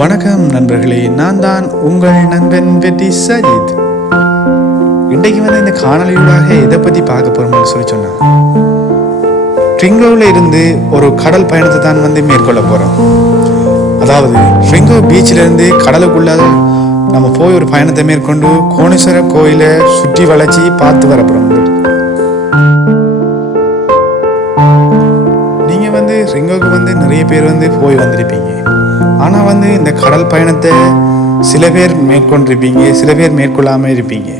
வணக்கம் நண்பர்களே நான் தான் உங்கள் நண்பன் வெற்றி சஜித். இன்றைக்கு வந்து இந்த காணொலியூடாக எதை பற்றி பார்க்க போகிறோம்னு சொல்லி சொன்னேன் ட்ரிங்கோவில் இருந்து ஒரு கடல் பயணத்தை தான் வந்து மேற்கொள்ள போகிறோம் அதாவது ட்ரிங்கோ பீச்சிலேருந்து கடலுக்குள்ள நம்ம போய் ஒரு பயணத்தை மேற்கொண்டு கோணேஸ்வர கோயிலை சுற்றி வளைச்சி பார்த்து வர போகிறோம் நீங்கள் வந்து ரிங்கோக்கு வந்து நிறைய பேர் வந்து போய் வந்திருப்பீங்க. ஆனால் வந்து இந்த கடல் பயணத்தை சில பேர் மேற்கொண்டிருப்பீங்க சில பேர் மேற்கொள்ளாமல் இருப்பீங்க.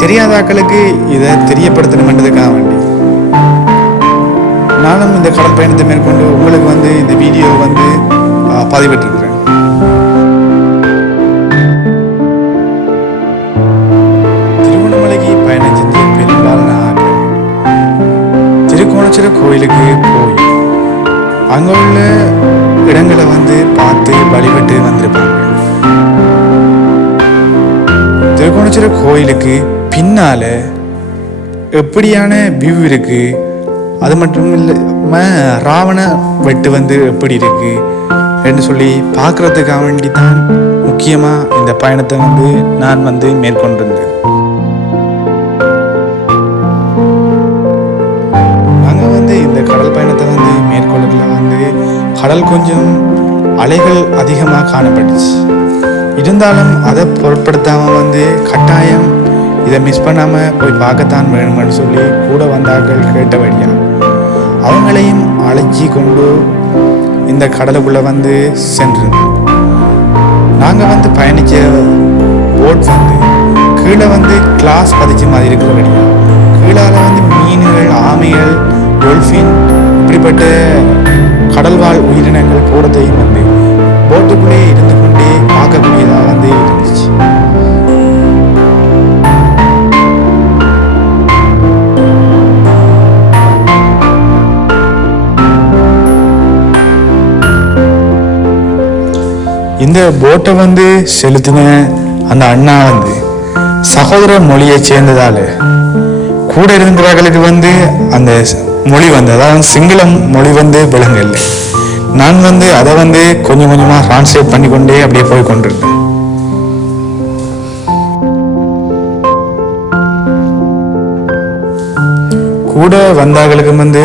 தெரியாதாக்களுக்கு இதை தெரியப்படுத்தணுமென்றதுக்காக வேண்டி. நானும் இந்த கடல் பயணத்தை மேற்கொண்டு உங்களுக்கு வந்து இந்த வீடியோ வந்து ஆ, பதிவிட்டிருக்கிறேன். திருவண்ணாமலைக்கு பயணம் செஞ்சு பெரும்பாலான திருக்கோணச்சிற கோயிலுக்கு போய் அங்க உள்ள இடங்களை வந்து பார்த்து வழிபட்டு வந்திருப்பாங்க. திருக்கோணச்சுர கோயிலுக்கு பின்னால எப்படியான வியூ இருக்கு? அது மட்டும் இல்லாமல் ராவண வெட்டு வந்து எப்படி இருக்கு? என்று சொல்லி பார்க்குறதுக்காக வேண்டி தான் முக்கியமாக இந்த பயணத்தை வந்து நான் வந்து மேற்கொண்டிருந்தேன். கடல் கொஞ்சம் அலைகள் அதிகமாக காணப்பட்டுச்சு. இருந்தாலும் அதை பொருட்படுத்தாமல் வந்து கட்டாயம் இதை மிஸ் பண்ணாமல் போய் பார்க்கத்தான் வேணும்னு சொல்லி கூட வந்தார்கள் கேட்டபடியா அவங்களையும் அழைச்சி கொண்டு இந்த கடலுக்குள்ளே வந்து சென்றிருந்தோம் நாங்கள் வந்து பயணித்த போட் வந்து கீழே வந்து கிளாஸ் பதிச்ச மாதிரி இருக்கிறபடியா கீழால் வந்து மீன்கள் ஆமைகள் டொல்ஃபின் இப்படிப்பட்ட கடல்வாழ் உயிரினங்கள் போகிறதையும் வந்து போட்டுக்குள்ளே இருந்து கொண்டே பார்க்கக்கூடியதாக வந்து இருந்துச்சு. இந்த போட்டை வந்து செலுத்தின அந்த அண்ணா வந்து சகோதர மொழியை சேர்ந்ததால கூட இருந்தவர்களுக்கு வந்து அந்த மொழி வந்து அதாவது சிங்களம் மொழி வந்து விளங்கல நான் வந்து அதை வந்து கொஞ்சம் கொஞ்சமாக டிரான்ஸ்லேட் பண்ணி கொண்டே அப்படியே போய் கொண்டிருந்தேன் கூட வந்தவர்களுக்கு வந்து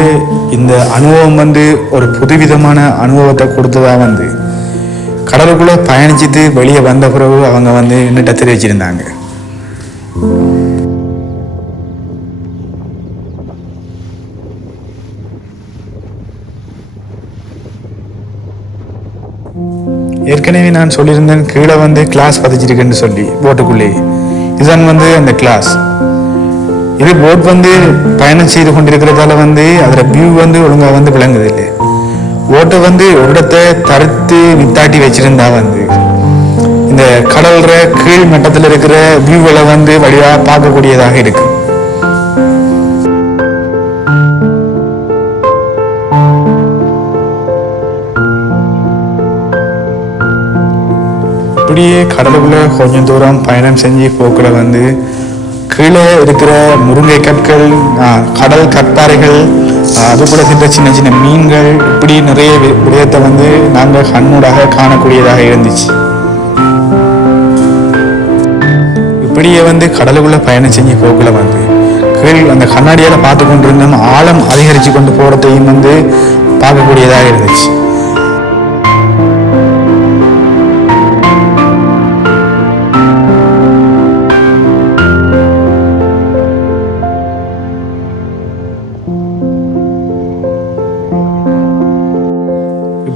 இந்த அனுபவம் வந்து ஒரு புதுவிதமான அனுபவத்தை கொடுத்ததா வந்து கடலுக்குள்ளே பயணிச்சுட்டு வெளியே வந்த பிறகு அவங்க வந்து என்னட்ட தெரிவிச்சிருந்தாங்க. ஏற்கனவே நான் சொல்லியிருந்தேன் கீழே வந்து கிளாஸ் பதிச்சிருக்குன்னு சொல்லி போட்டுக்குள்ளே இதுதான் வந்து அந்த கிளாஸ் இது போட் வந்து பயணம் செய்து கொண்டிருக்கிறதால வந்து அதோட வியூ வந்து ஒழுங்காக வந்து விளங்குது இல்லை போட்டை வந்து ஒரு இடத்தை தடுத்து நித்தாட்டி வச்சிருந்தா வந்து இந்த கடல்ற கீழ் மட்டத்தில் இருக்கிற வியூவில் வந்து வழியாக பார்க்கக்கூடியதாக இருக்குது அப்படியே கடலுக்குள்ள கொஞ்சம் தூரம் பயணம் செஞ்சு போக்கில் வந்து கீழே இருக்கிற முருங்கை கற்கள் கடல் கற்பாறைகள் அது கூட சின்ன சின்ன சின்ன மீன்கள் இப்படி நிறைய வி- விடயத்தை வந்து நாங்கள் கண்ணூடாக காணக்கூடியதாக இருந்துச்சு. இப்படியே வந்து கடலுக்குள்ள பயணம் செஞ்சு போக்கில் வந்து கீழ் அந்த கண்ணாடியால் பார்த்து கொண்டிருந்தோம் ஆழம் அதிகரித்து கொண்டு போகிறதையும் வந்து பார்க்கக்கூடியதாக இருந்துச்சு.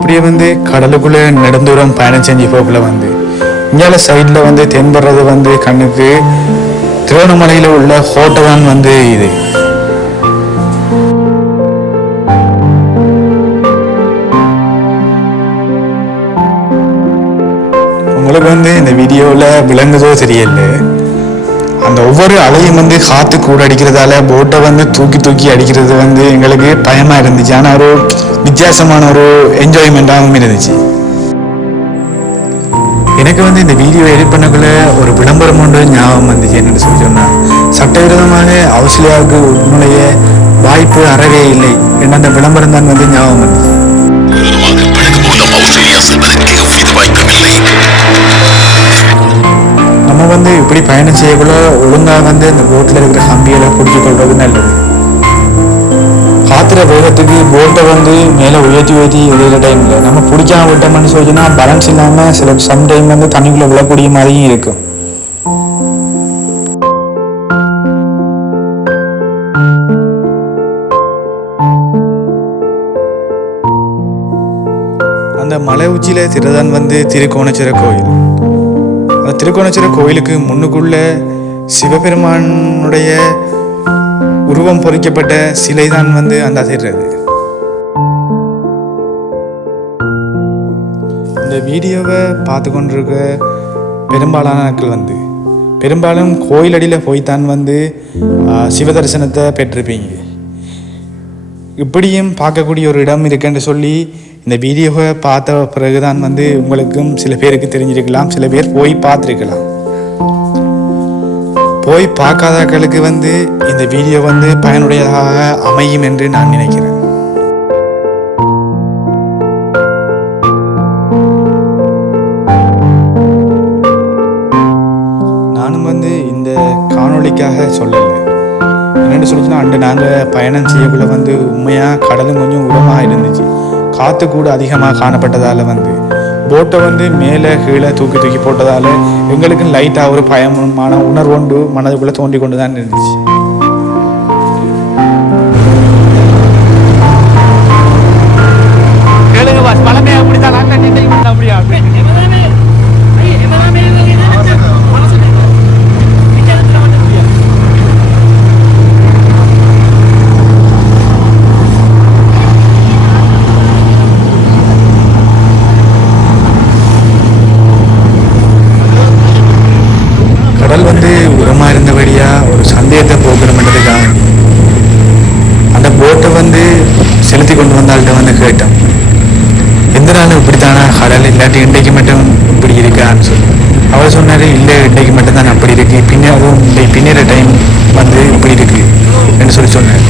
இப்படியே வந்து கடலுக்குள்ளே நெடுந்தூரம் பயணம் செஞ்சு போக்குல வந்து இந்தியாவில் சைடில் வந்து தென்படுறது வந்து கண்ணுக்கு திருவண்ணாமலையில் உள்ள ஹோட்டல் தான் வந்து இது. உங்களுக்கு வந்து இந்த வீடியோவில் விளங்குதோ தெரியல. அந்த ஒவ்வொரு அலையும் வந்து காத்து கூட அடிக்கிறதால போட்டை வந்து தூக்கி தூக்கி அடிக்கிறது வந்து எங்களுக்கு பயமா இருந்துச்சு. ஆனால் ஒரு வித்தியாசமான ஒரு என்ஜாய்மெண்ட்டாகவும் இருந்துச்சு. எனக்கு வந்து இந்த வீடியோ எடிட் பண்ணக்குள்ள ஒரு விளம்பரம் ஒன்று ஞாபகம் வந்துச்சு. என்னென்னு சொல்லி சொன்னால் சட்டவிரோதமாக ஆஸ்திரேலியாவுக்கு உண்மைய வாய்ப்பு அறவே இல்லை. என்ற அந்த விளம்பரம் தான் வந்து ஞாபகம் வந்துச்சு. வந்து இப்படி பயணம் செய்யக்குள்ள ஒழுங்காக வந்து இந்த போட்டில் இருக்கிற கம்பியெல்லாம் பிடிச்சி கொள்வது நல்லது. காத்துற வேகத்துக்கு போட்டை வந்து மேலே உயர்த்தி உயர்த்தி எழுதுகிற டைமில் நம்ம பிடிக்காம விட்டோம்னு சொல்லிச்சுன்னா பேலன்ஸ் இல்லாமல் சில சம் டைம் வந்து தண்ணிக்குள்ளே விழக்கூடிய மாதிரியும் இருக்கும். அந்த மலை உச்சியில் திருதான் வந்து திருக்கோணச்சிர கோயில். அந்த திருக்கோணச்சிர கோயிலுக்கு முன்னுக்குள்ள சிவபெருமானுடைய உருவம் பொறிக்கப்பட்ட சிலை தான் வந்து அந்த அதிர்றது. இந்த வீடியோவை பார்த்து கொண்டிருக்க பெரும்பாலான நாட்கள் வந்து பெரும்பாலும் கோயில் அடியில் போய்த்தான் வந்து சிவ தரிசனத்தை பெற்றிருப்பீங்க. இப்படியும் பார்க்கக்கூடிய ஒரு இடம் இருக்குன்னு சொல்லி இந்த வீடியோவை பார்த்த பிறகுதான் வந்து உங்களுக்கும் சில பேருக்கு தெரிஞ்சிருக்கலாம் சில பேர் போய் பார்த்துருக்கலாம். போய் பார்க்காதாக்களுக்கு வந்து இந்த வீடியோ வந்து பயனுடையதாக அமையும் என்று நான் நினைக்கிறேன். நானும் வந்து இந்த காணொளிக்காக சொல்லலை. என்னென்னு சொல்லிச்சுன்னா அண்டு நாங்கள் பயணம் செய்யக்குள்ள வந்து உண்மையாக கடலும் கொஞ்சம் உரமாக இருந்துச்சு. காற்று கூட அதிகமாக காணப்பட்டதால் வந்து போட்டை வந்து மேலே கீழே தூக்கி தூக்கி போட்டதால் எங்களுக்கு லைட்டாக ஒரு பயமான உணர்வு ஒன்று மனதுக்குள்ளே தோண்டி கொண்டு தான் இருந்துச்சு. ஒரு சந்தேகத்தை போக்கணுன்றதுக்காக அந்த போட்டை வந்து செலுத்தி கொண்டு வந்தாள்கிட்ட வந்து கேட்டோம் எந்த நாளும் இப்படித்தானா? கடல் இல்லாட்டி இன்றைக்கு மட்டும் இப்படி இருக்கான்னு சொல்லி. அவர் சொன்னார் இல்லை இன்றைக்கு மட்டும் தான் அப்படி இருக்கு. பின்ன அதுவும் இந்த பின்னிற டைம் வந்து இப்படி இருக்கு. என்று சொல்லி சொன்னார்.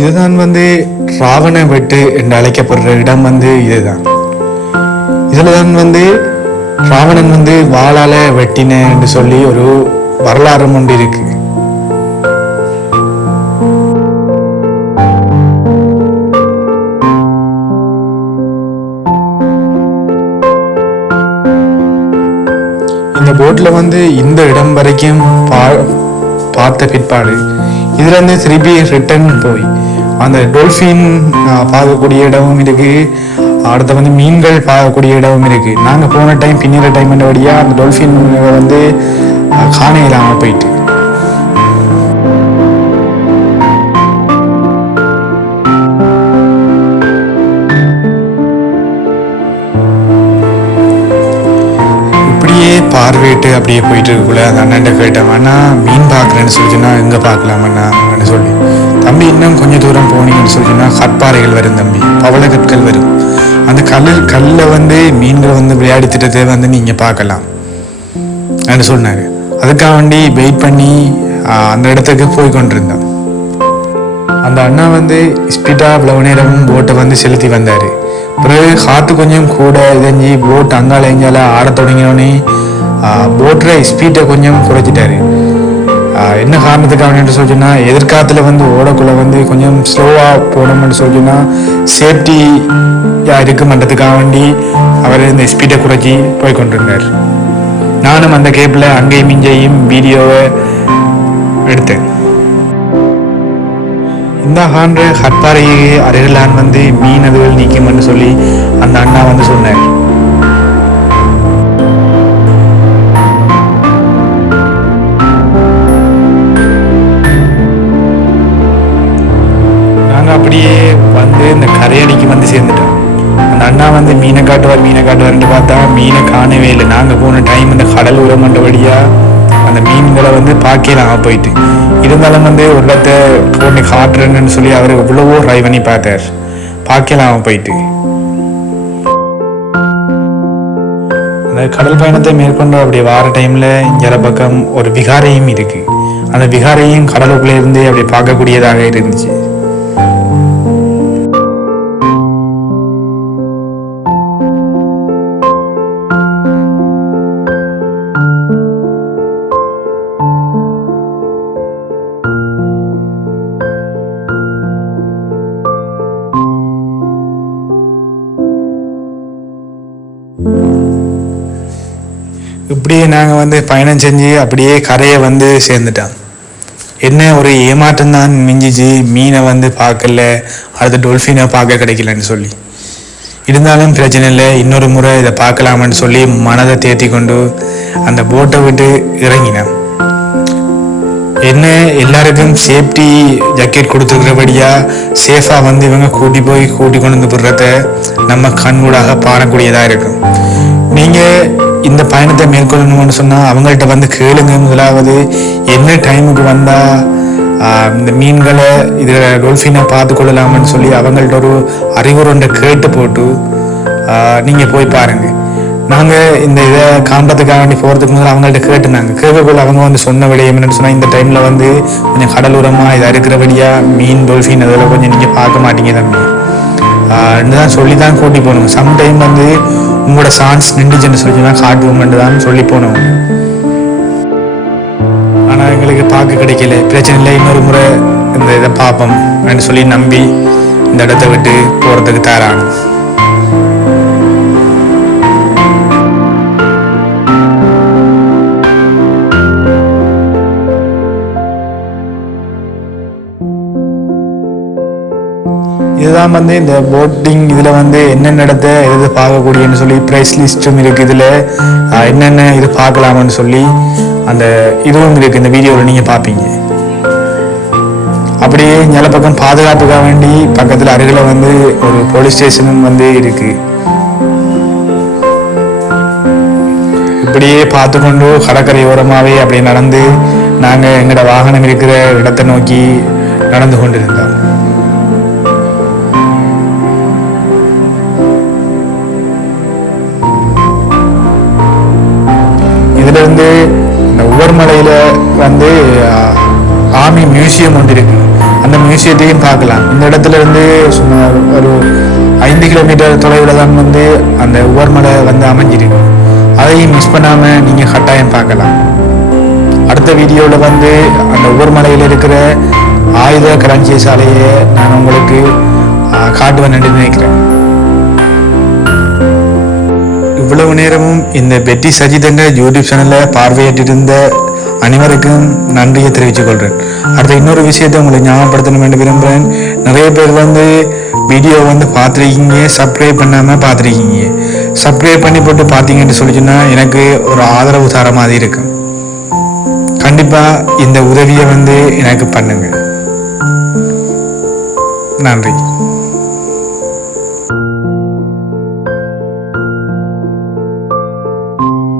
இதுதான் வந்து ராவண வெட்டு என்று அழைக்கப்படுற இடம் வந்து இதுதான். இதில் தான் வந்து ராவணன் வந்து வாளால வெட்டின என்று சொல்லி ஒரு வரலாறு ஒன்று இருக்கு. இந்த போட்டில் வந்து இந்த இடம் வரைக்கும் பா பார்த்த பிற்பாடு இதுல இருந்து திருப்பி ரிட்டர்ன் போய் அந்த டொல்ஃபின் பார்க்கக்கூடிய இடமும் இருக்கு. அடுத்து வந்து மீன்கள் பார்க்கக்கூடிய இடமும் இருக்கு. நாங்கள் போன டைம் பின்னிற டைம் வழியாக அந்த டொல்ஃபின் வந்து காண இல்லாமல் போயிட்டு. பார்வையிட்டு அப்படியே போயிட்டு இருக்குள்ள அந்த அண்ணன்ட்ட கேட்டேன் மீன் பார்க்குறேன்னு சொல்லிச்சுன்னா எங்கே பார்க்கலாமண்ணா அப்படின்னு சொல்லி. தம்பி இன்னும் கொஞ்சம் தூரம் போனீங்கன்னு சொல்லிச்சுன்னா கற்பாறைகள் வரும் தம்பி பவளக்கற்கள் வரும். அந்த கல் கல்லில் வந்து மீன்கள் வந்து விளையாடி திட்டத்தை வந்து நீங்கள் பார்க்கலாம். அப்படின்னு சொன்னார். அதுக்காக வேண்டி வெயிட் பண்ணி அந்த இடத்துக்கு போய் கொண்டிருந்தோம் அந்த அண்ணா வந்து ஸ்பீடாக இவ்வளவு நேரமும் போட்டை வந்து செலுத்தி வந்தார். பிறகு காற்று கொஞ்சம் கூட இதஞ்சி போட் அங்கால எஞ்சால ஆட தொடங்கினோடனே போட்டில் ஸ்பீட்டை கொஞ்சம் குறைச்சிட்டாரு ஆஹ் என்ன காரணத்துக்காக சொல்லிச்சுன்னா எதிர்காலத்தில் வந்து ஓடக்குள்ளே வந்து கொஞ்சம் ஸ்லோவாக போனோம்னு சொல்லிச்சுன்னா சேஃப்டி இருக்குமன்றதுக்காக வேண்டி அவர் இந்த ஸ்பீட்டை குறைச்சி போய் கொண்டிருந்தார் நானும் அந்த கேப்பில் அங்கேயும் இங்கேயும் வீடியோவை எடுத்தேன் இந்த ஆண்டு கற்பாறையை அருகிலான் வந்து மீன் அதுகள் நீக்கும்னு சொல்லி அந்த அண்ணா வந்து சொன்னார் கரையடிக்கு வந்து சேர்ந்துட்டோம் அந்த அண்ணா வந்து மீனை காட்டுவார் மீனை காட்டுவார்னு பார்த்தா மீனை காணவே இல்லை. நாங்கள் போன டைம் இந்த கடல் உரமண்டபடியாக அந்த மீன்களை வந்து பார்க்கலாம் போயிட்டு. இருந்தாலும் வந்து ஒரு இடத்த போட்டு காட்டுறேன்னு சொல்லி அவர் எவ்வளவோ ட்ரை பண்ணி பார்த்தார். பார்க்கலாம் போயிட்டு. அந்த கடல் பயணத்தை மேற்கொண்டு அப்படி வார டைமில் இங்கே பக்கம் ஒரு விகாரையும் இருக்கு. அந்த விகாரையும் கடலுக்குள்ளே இருந்து அப்படி பார்க்கக்கூடியதாக இருந்துச்சு. இப்படியே நாங்கள் வந்து பயணம் செஞ்சு அப்படியே கரையை வந்து சேர்ந்துட்டான் என்ன ஒரு ஏமாற்றம் தான் மிஞ்சிச்சு. மீனை வந்து பார்க்கல. அடுத்து டொல்ஃபினை பார்க்க கிடைக்கலன்னு சொல்லி. இருந்தாலும் பிரச்சனை இல்லை. இன்னொரு முறை இதை பார்க்கலாமன்னு சொல்லி மனதை தேத்தி கொண்டு அந்த போட்டை விட்டு இறங்கினேன் என்ன? எல்லாருக்கும் சேஃப்டி ஜாக்கெட் கொடுத்துருக்கிறபடியா சேஃபாக வந்து இவங்க கூட்டி போய் கூட்டி கொண்டு வந்து விடுறத நம்ம கண்கூடாக பாடக்கூடியதாக இருக்கும். நீங்கள் இந்த பயணத்தை மேற்கொள்ளணும்னு சொன்னால் அவங்கள்ட்ட வந்து கேளுங்க முதலாவது. என்ன டைமுக்கு வந்தால் இந்த மீன்களை இதில் டொல்ஃபினை பார்த்து கொள்ளலாம்னு சொல்லி அவங்கள்ட்ட ஒரு அறிவுரை கேட்டு போட்டு நீங்கள் போய் பாருங்கள் நாங்கள் இந்த இதை காண்பதுக்காக வேண்டி போகிறதுக்கு முதல்ல அவங்கள்ட்ட கேட்டுனாங்க. கேட்கக்குள்ள அவங்க வந்து சொன்ன விடயம் என்னன்னு சொன்னால் இந்த டைமில் வந்து கொஞ்சம் கடலூரமாக இதாக இருக்கிறபடியாக மீன் டொல்ஃபின் அதெல்லாம் கொஞ்சம் நீங்கள் பார்க்க மாட்டீங்க தம்பி. தான் சொல்லி தான் கூட்டி போகணும். சம்டைம் வந்து உங்களோட சான்ஸ் நின்றுச்சுன்னு சொல்லி தான் காட்டுவோம்னு தான் சொல்லி போனோம் ஆனால் எங்களுக்கு பார்க்க கிடைக்கல. பிரச்சனை இல்லை. இன்னொரு முறை இந்த இதை பார்ப்போம். அப்படின்னு சொல்லி நம்பி இந்த இடத்த விட்டு போகிறதுக்கு தயாரானோம் இதுதான் வந்து இந்த போட்டிங் இதில் வந்து என்னென்ன இடத்த எது பார்க்கக்கூடியன்னு சொல்லி ப்ரைஸ் லிஸ்ட்டும் இருக்குது இதில். என்னென்ன இது பார்க்கலாமான்னு சொல்லி அந்த இதுவும் இருக்குது இந்த வீடியோவில் நீங்கள் பார்ப்பீங்க. அப்படியே நில பக்கம் பாதுகாப்புக்காக வேண்டி பக்கத்தில் அருகில் வந்து ஒரு போலீஸ் ஸ்டேஷனும் வந்து இருக்குது இப்படியே பார்த்து கொண்டு கடற்கரையோரமாகவே அப்படியே நடந்து நாங்கள் எங்களோட வாகனம் இருக்கிற இடத்தை நோக்கி நடந்து கொண்டிருந்தோம். ஆர்மி மியூசியம் ஒன்று இருக்கு. அந்த மியூசியத்தையும் பார்க்கலாம். இந்த இடத்துல இருந்து சுமார் ஒரு ஐந்து கிலோமீட்டர் தொலைவில் தான் வந்து அந்த உவர்மலை வந்து அமைஞ்சிருக்கு. அதையும் மிஸ் பண்ணாம நீங்க கட்டாயம் பார்க்கலாம். அடுத்த வீடியோவில் வந்து அந்த உவர்மலையில் இருக்கிற ஆயுத களஞ்சிய சாலையை நான் உங்களுக்கு காட்டுவேன் என்று நினைக்கிறேன். இவ்வளவு நேரமும் இந்த பெட்டி சஜிதங்க யூடியூப் சேனலை பார்வையிட்டிருந்த அனைவருக்கும் நன்றியை தெரிவித்துக் கொள்கிறேன் அடுத்த இன்னொரு விஷயத்தை உங்களை ஞாபகப்படுத்தணும் என்று விரும்புகிறேன் நிறைய பேர் வந்து வீடியோ வந்து பார்த்துருக்கீங்க சப்ஸ்கிரைப் பண்ணாமல் பார்த்துருக்கீங்க. சப்ஸ்கிரைப் பண்ணி போட்டு பார்த்தீங்கன்னு சொல்லி சொன்னால் எனக்கு ஒரு ஆதரவு தர மாதிரி இருக்கும் கண்டிப்பாக இந்த உதவியை வந்து எனக்கு பண்ணுங்க. நன்றி.